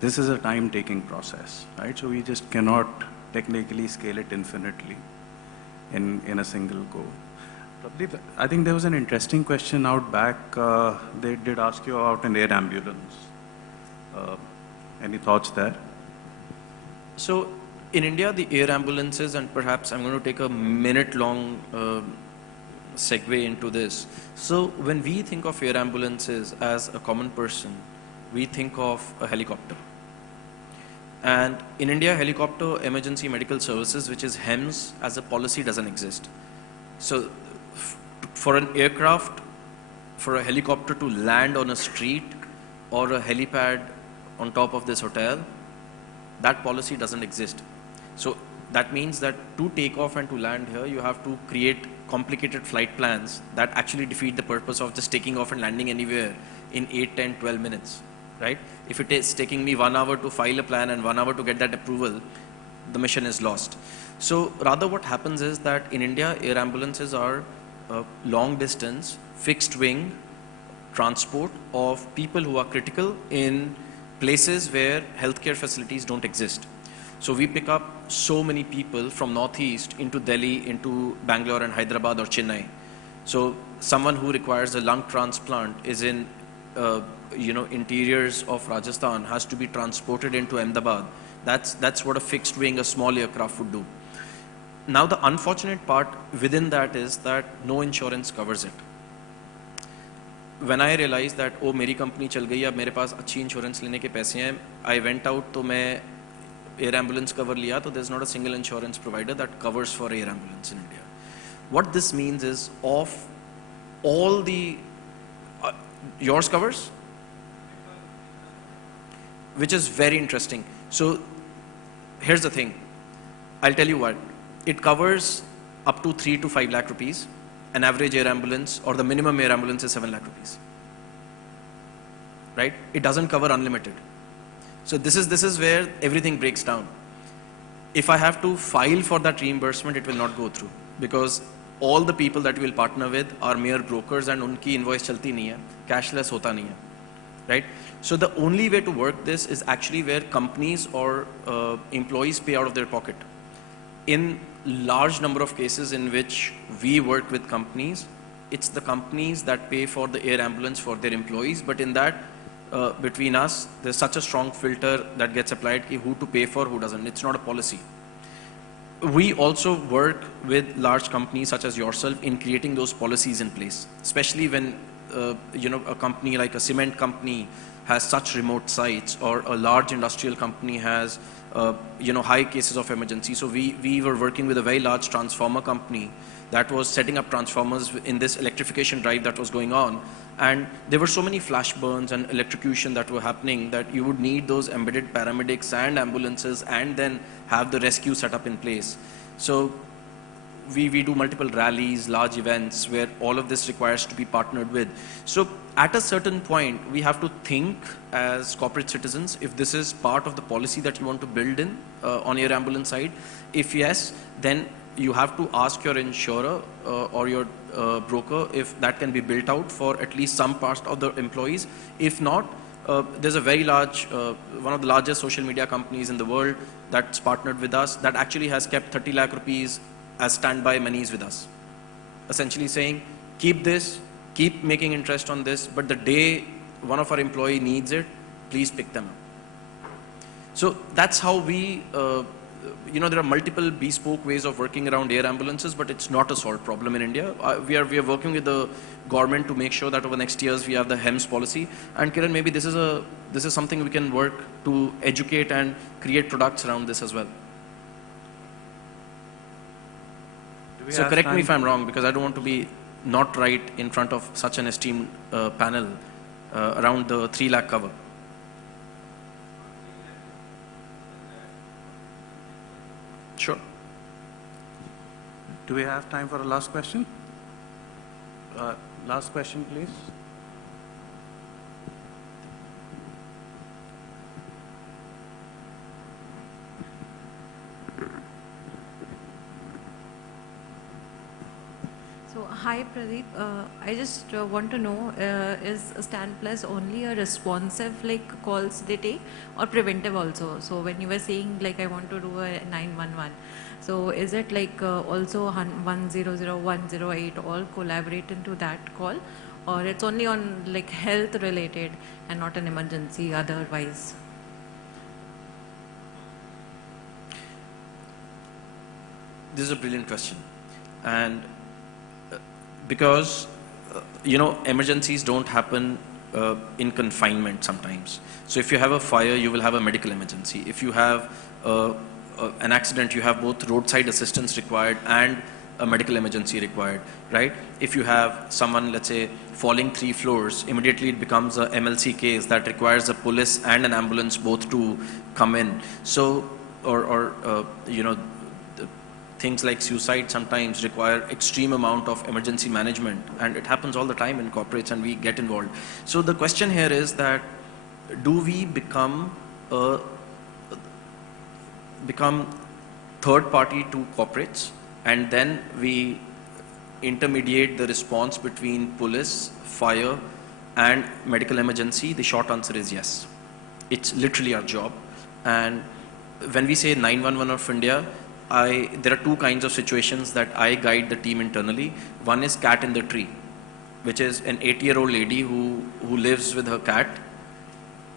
this is a time-taking process, right? So we just cannot technically scale it infinitely in a single go. Prabdeep, I think there was an interesting question out back. They did ask you about an air ambulance. Uh, any thoughts there? So in India, the air ambulances, and perhaps I'm going to take a minute-long segue into this. So when we think of air ambulances as a common person, we think of a helicopter. And in India, helicopter emergency medical services, which is HEMS, as a policy doesn't exist. So for an aircraft, for a helicopter to land on a street or a helipad on top of this hotel, that policy doesn't exist. So that means that to take off and to land here, you have to create complicated flight plans that actually defeat the purpose of just taking off and landing anywhere in 8, 10, 12 minutes, right? If it is taking me 1 hour to file a plan and 1 hour to get that approval, the mission is lost. So rather what happens is that in India, air ambulances are long distance, fixed wing transport of people who are critical in places where healthcare facilities don't exist. So we pick up so many people from Northeast into Delhi, into Bangalore and Hyderabad or Chennai. So someone who requires a lung transplant is in interiors of Rajasthan, has to be transported into Ahmedabad. That's what a fixed wing, a small aircraft would do. Now the unfortunate part within that is that no insurance covers it. When I realized that oh मेरी company चल गई, अब मेरे पास अच्छी insurance लेने के पैसे हैं, I went out तो मैं air ambulance cover लिया, तो there's not a single insurance provider that covers for air ambulance in India. What this means is of all the yours covers, which is very interesting. So here's the thing, I'll tell you what, it covers up to 3 to 5 lakh rupees. An average air ambulance or the minimum air ambulance is 7 lakh rupees, right? It doesn't cover unlimited. So this is where everything breaks down. If I have to file for that reimbursement, it will not go through, because all the people that we will partner with are mere brokers and unki invoice chalti nahi hai, cashless hota nahi hai, right? So the only way to work this is actually where companies or employees pay out of their pocket. In large number of cases in which we work with companies, it's the companies that pay for the air ambulance for their employees, but in that between us, there's such a strong filter that gets applied ki who to pay for, who doesn't. It's not a policy. We also work with large companies such as yourself in creating those policies in place, especially when a company like a cement company has such remote sites, or a large industrial company has high cases of emergency. So we were working with a very large transformer company that was setting up transformers in this electrification drive that was going on. And there were so many flash burns and electrocution that were happening that you would need those embedded paramedics and ambulances and then have the rescue set up in place. So we do multiple rallies, large events where all of this requires to be partnered with. So at a certain point, we have to think as corporate citizens, if this is part of the policy that you want to build in on your ambulance side. If yes, then you have to ask your insurer or your broker if that can be built out for at least some part of the employees. If not, there's a very large, one of the largest social media companies in the world that's partnered with us that actually has kept 30 lakh rupees as standby monies with us. Essentially saying, keep this, keep making interest on this, but the day one of our employee needs it, please pick them up. So that's how we, there are multiple bespoke ways of working around air ambulances, but it's not a solved problem in India. We are working with the government to make sure that over the next years we have the HEMS policy. And Kiran, maybe this is something we can work to educate and create products around this as well. So correct me if I'm wrong, because I don't want to be not right in front of such an esteemed panel around the 3 lakh cover. Sure. Do we have time for a last question? Last question, please. Hi Pradeep, I just want to know, is Stan Plus only a responsive like calls they take or preventive also? So when you were saying like I want to do a 911, so is it like also 100, 108 all collaborate into that call, or it's only on like health related and not an emergency otherwise? This is a brilliant question. And because emergencies don't happen in confinement sometimes. So if you have a fire, you will have a medical emergency. If you have an accident, you have both roadside assistance required and a medical emergency required, right? If you have someone, let's say, falling 3 floors, immediately it becomes a MLC case that requires a police and an ambulance both to come in. So, things like suicide sometimes require extreme amount of emergency management, and it happens all the time in corporates, and we get involved. So the question here is that, do we become third party to corporates, and then we intermediate the response between police, fire, and medical emergency? The short answer is yes. It's literally our job. And when we say 911 of India, there are 2 kinds of situations that I guide the team internally. One is cat in the tree, which is an 80-year-old lady who lives with her cat,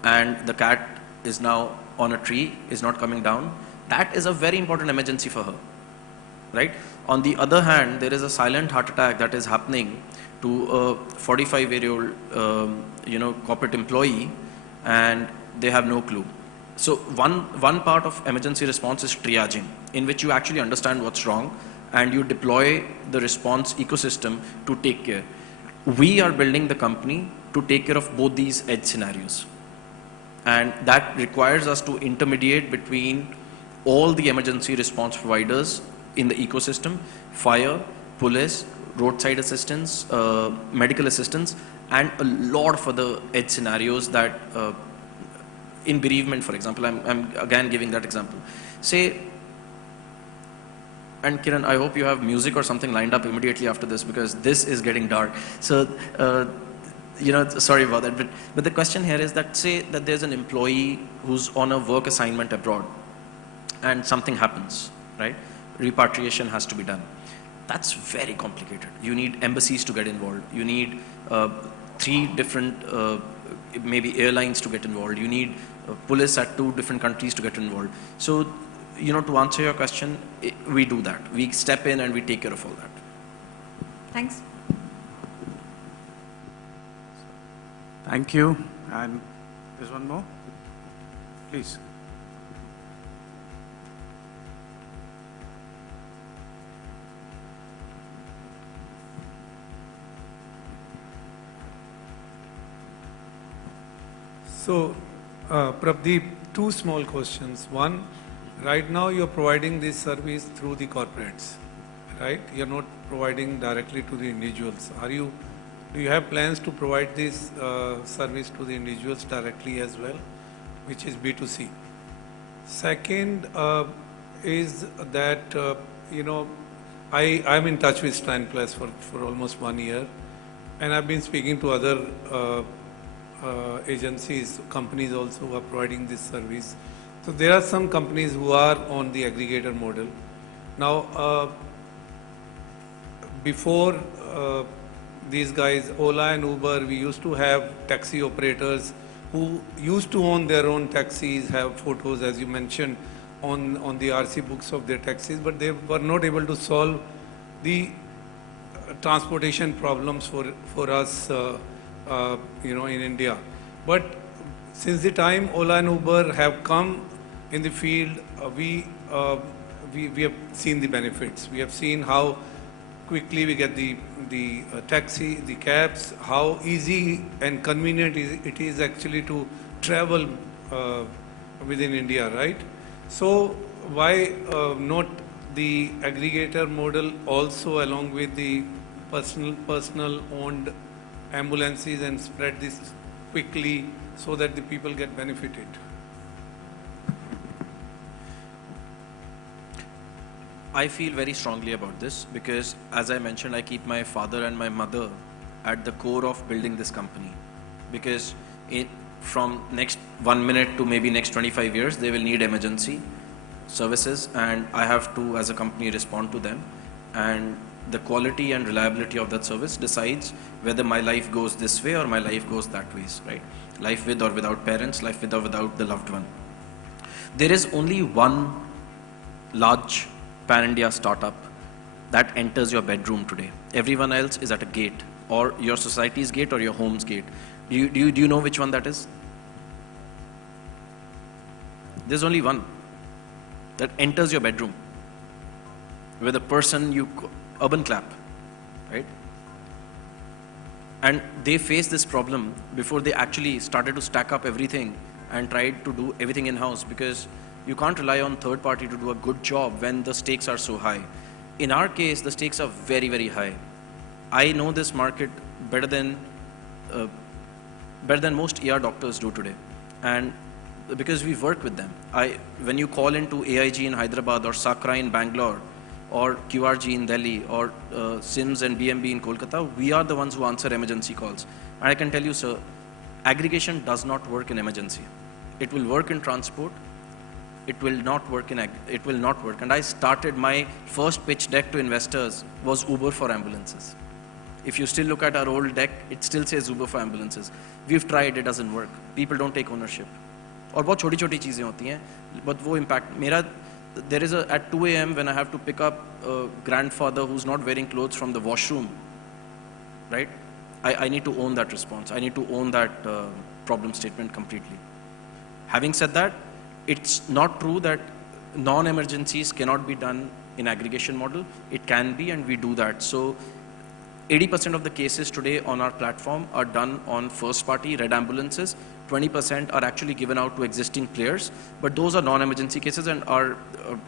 and the cat is now on a tree, is not coming down. That is a very important emergency for her, right? On the other hand, there is a silent heart attack that is happening to a 45-year-old corporate employee, and they have no clue. So one part of emergency response is triaging, in which you actually understand what's wrong and you deploy the response ecosystem to take care. We are building the company to take care of both these edge scenarios. And that requires us to intermediate between all the emergency response providers in the ecosystem: fire, police, roadside assistance, medical assistance, and a lot of other edge scenarios that in bereavement, for example, I'm again giving that example. Say, and Kiran, I hope you have music or something lined up immediately after this, because this is getting dark. So, sorry about that. But the question here is that, say that there's an employee who's on a work assignment abroad, and something happens, right? Repatriation has to be done. That's very complicated. You need embassies to get involved. You need 3 different maybe airlines to get involved. You need police at 2 different countries to get involved. So, to answer your question, we do that. We step in and we take care of all that. Thanks. Thank you. And there's one more, please. So, Prabdeep, 2 small questions. One, right now you're providing this service through the corporates, right? You're not providing directly to the individuals. Do you have plans to provide this service to the individuals directly as well, which is B2C? Second is that, I'm in touch with Stan Plus for almost 1 year, and I've been speaking to other agencies, companies also who are providing this service. So there are some companies who are on the aggregator model. Now, before these guys, Ola and Uber, we used to have taxi operators who used to own their own taxis, have photos, as you mentioned, on the RC books of their taxis, but they were not able to solve the transportation problems for us in India. But since the time Ola and Uber have come in the field, we have seen the benefits. We have seen how quickly we get the taxi, the cabs, how easy and convenient it is actually to travel within India, right? So why not the aggregator model also along with the personal owned ambulances, and spread this quickly so that the people get benefited? I feel very strongly about this because, as I mentioned, I keep my father and my mother at the core of building this company. Because from next 1 minute to maybe next 25 years, they will need emergency services, and I have to, as a company, respond to them. And the quality and reliability of that service decides whether my life goes this way or my life goes that way, right? Life with or without parents, life with or without the loved one. There is only one large pan-India startup that enters your bedroom today. Everyone else is at a gate, or your society's gate or your home's gate. Do you know which one that is? There's only one that enters your bedroom with a person urban clap, right? And they faced this problem before they actually started to stack up everything and tried to do everything in-house, because you can't rely on third party to do a good job when the stakes are so high. In our case, the stakes are very, very high. I know this market better than most ER doctors do today. And because we work with them. When you call into AIG in Hyderabad or Sakra in Bangalore or QRG in Delhi or SIMS and BMB in Kolkata, we are the ones who answer emergency calls. And I can tell you, sir, aggregation does not work in emergency. It will work in transport. It will not work it will not work. And I started my first pitch deck to investors was Uber for ambulances. If you still look at our old deck, it still says Uber for ambulances. We've tried, it doesn't work. People don't take ownership. और बहुत छोटी छोटी चीज़ें होती हैं, but वो impact मेरा there is at 2 a.m. when I have to pick up a grandfather who's not wearing clothes from the washroom, right? I need to own that response. I need to own that problem statement completely. Having said that, it's not true that non-emergencies cannot be done in aggregation model. It can be, and we do that. So 80% of the cases today on our platform are done on first party red ambulances. 20% are actually given out to existing players, but those are non-emergency cases, and our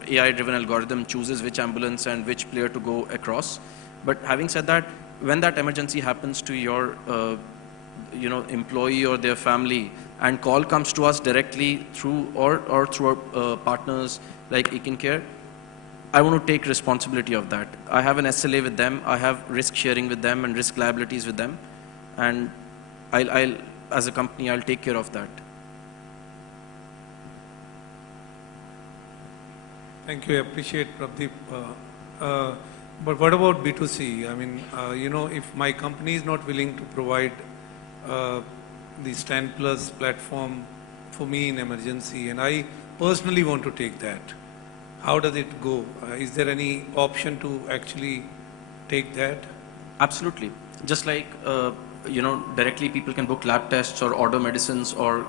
AI-driven algorithm chooses which ambulance and which player to go across. But having said that, when that emergency happens to your employee or their family, and call comes to us directly through or through our partners like ekincare, I want to take responsibility of that. I have an SLA with them, I have risk sharing with them and risk liabilities with them, and I'll as a company, I'll take care of that. Thank you. I appreciate, Prabdeep. But what about B2C? I mean, if my company is not willing to provide the Stand Plus platform for me in emergency, and I personally want to take that, how does it go? Is there any option to actually take that? Absolutely. Just like directly people can book lab tests or order medicines or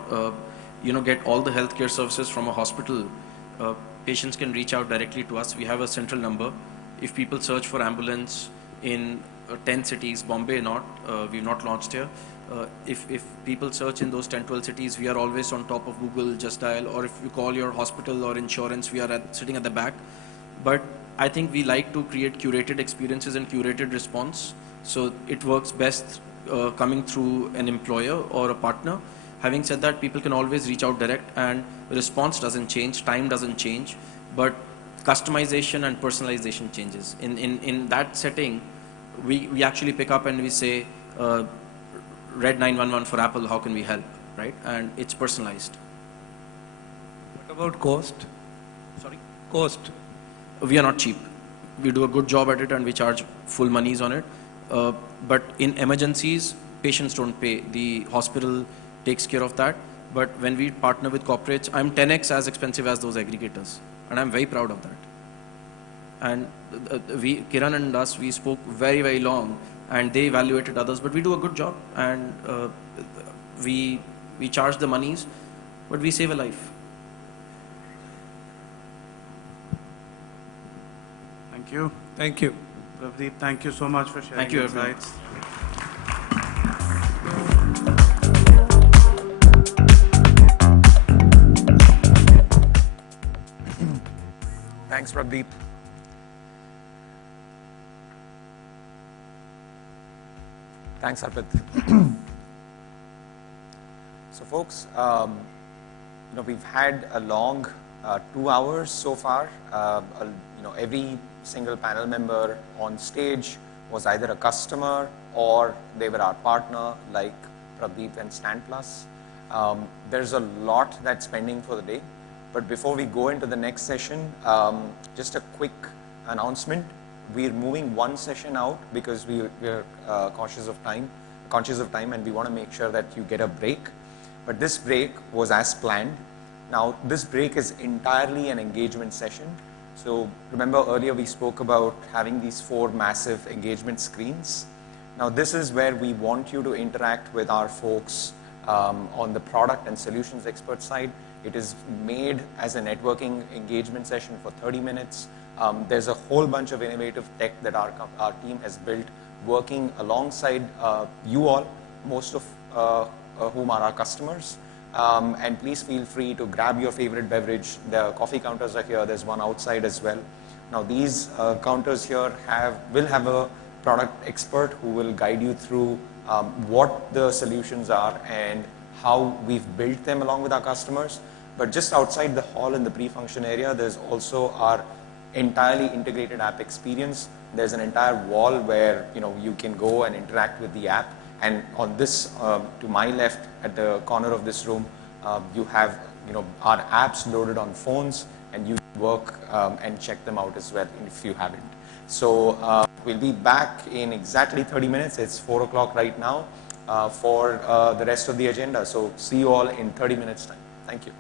get all the healthcare services from a hospital. Patients can reach out directly to us. We have a central number. If people search for ambulance in 10 cities, Bombay not, we've not launched here. If people search in those 10, 12 cities, we are always on top of Google, Just Dial, or if you call your hospital or insurance, we are sitting at the back. But I think we like to create curated experiences and curated response. So it works best coming through an employer or a partner. Having said that, people can always reach out direct, and response doesn't change, time doesn't change, but customization and personalization changes. In that setting, we actually pick up and we say, Red 911 for Apple, how can we help, right? And it's personalized. What about cost? Sorry? Cost. We are not cheap. We do a good job at it and we charge full monies on it. But in emergencies, patients don't pay. The hospital takes care of that. But when we partner with corporates, I'm 10x as expensive as those aggregators. And I'm very proud of that. And Kiran and us, we spoke very, very long, and they evaluated others, but we do a good job. And we charge the monies, but we save a life. Thank you. Thank you. Prabdeep, thank you so much for sharing Thank you, your everyone. insights. Thanks, Prabdeep. Thanks, Arpit. So folks, we've had a long 2 hours so far. Every single panel member on stage was either a customer or they were our partner, like Pradeep and StandPlus. There's a lot that's pending for the day. But before we go into the next session, just a quick announcement. We're moving one session out because we're conscious of time, and we want to make sure that you get a break. But this break was as planned. Now, this break is entirely an engagement session. So remember earlier we spoke about having these 4 massive engagement screens. Now, this is where we want you to interact with our folks on the product and solutions expert side. It is made as a networking engagement session for 30 minutes. There's a whole bunch of innovative tech that our team has built working alongside you all, most of whom are our customers. And please feel free to grab your favorite beverage. The coffee counters are here. There's one outside as well. Now, these counters here will have a product expert who will guide you through what the solutions are and how we've built them along with our customers. But just outside the hall in the pre-function area, there's also our entirely integrated app experience. There's an entire wall where you can go and interact with the app. And on this, to my left, at the corner of this room, you have our apps loaded on phones, and you work and check them out as well if you haven't. So we'll be back in exactly 30 minutes. It's 4 o'clock right now for the rest of the agenda. So see you all in 30 minutes time. Thank you.